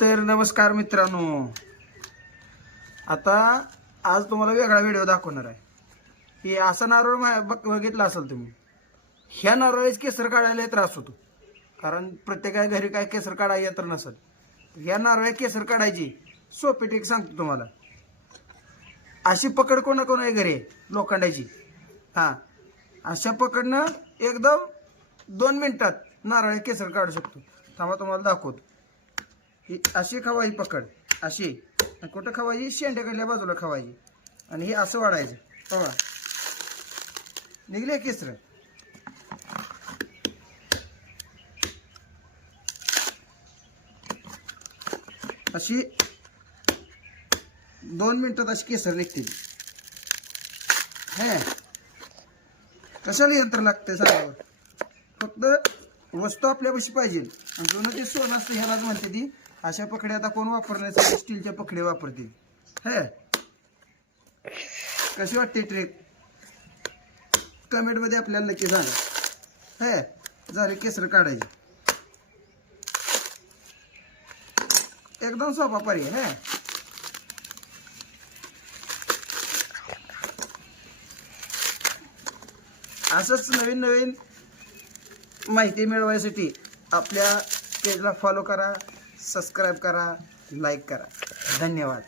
तर नमस्कार मित्रांनो, आता आज तुम्हाला वेगळा व्हिडिओ दाखवणार आहे की असा नारळ बघितला असेल तुम्ही. ह्या नारळाची केसर काढायला त्रास होतो, कारण प्रत्येका घरी काय केसर काढायला येत नसत. ह्या नारळाची केसर काढायची सोपी ट्रिक सांगतो तुम्हाला. अशी पकड कोणा आहे घरी लोखंडाची, हां अशा पकडनं एकदम 2 मिनिटात नारळ केसर काढू शकतो. थांबा तुम्हाला दाखवतो. ही अशी खवायची पकड, अशी कुठं खवायची, शेंड्याकडल्या बाजूला खवायची आणि हे असं वाढायचं. बघा निघले केसर. अशी 2 मिनिटात अशी केसर निघते. हे कशाला यंत्र लागतंय सांगा. फक्त वस्तू आपल्यापाशी पाहिजे. आणि जुनं जे सोनं असतं ह्यालाच म्हणते ती. अशा पकड्या आता कोण वापरण्यासाठी स्टीलच्या पकडे वापरतील. हे कशी वाटते ट्रिक कमेंटमध्ये आपल्याला नक्की सांगा. हे झाले केसर काढायचे, एकदम सोपा पर्याय. हे असंच नवीन नवीन माहिती मिळवण्यासाठी आपल्या पेजला फॉलो करा, सबस्क्राईब करा, लाईक करा. धन्यवाद.